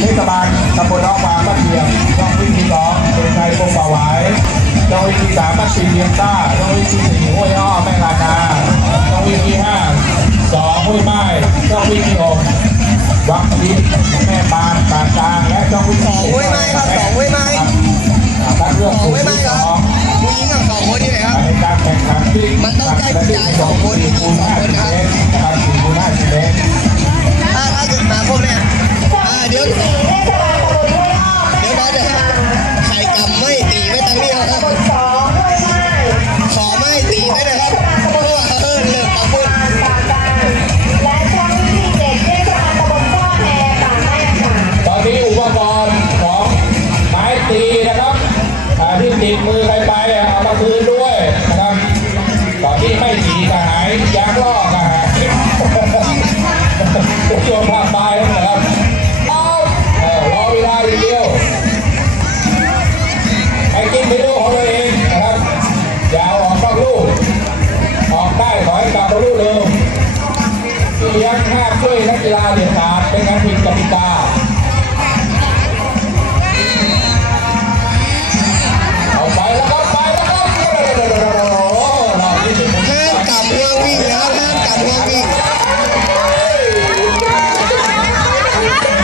เทศบาลตำบลน้องวางบ้านเทียมช่องวิ่งที่สองเป็นชัยพงป่าหวายช่องวิ่งที่สามบ้านสีเลียงต้าช่องวิ่งที่สี่ห้วยอ้อแม่ลานาช่องวิ่งที่ห้าสองห้วยไม้ช่องวิ่งที่หกวังดินแม่ปานปานกลางและช่องวิ่งที่สองห้วยไม้ครับสองห้วยไม้คัดเลือกสองผู้ห้วยไม้ที่คสรับองผู้หญิงกับสองคนนี่แหละครับในการแข่งขันวิ่งมันต้องใช้ผู้ชายสองคนผู้หญิงสองคน ติดมือใครไปเอามาคืนด้วยนะครับตอนนี้ไม่ตีก็หายยางลอกก็หายทุกโยนภาพไปแล้วนะครับ รื่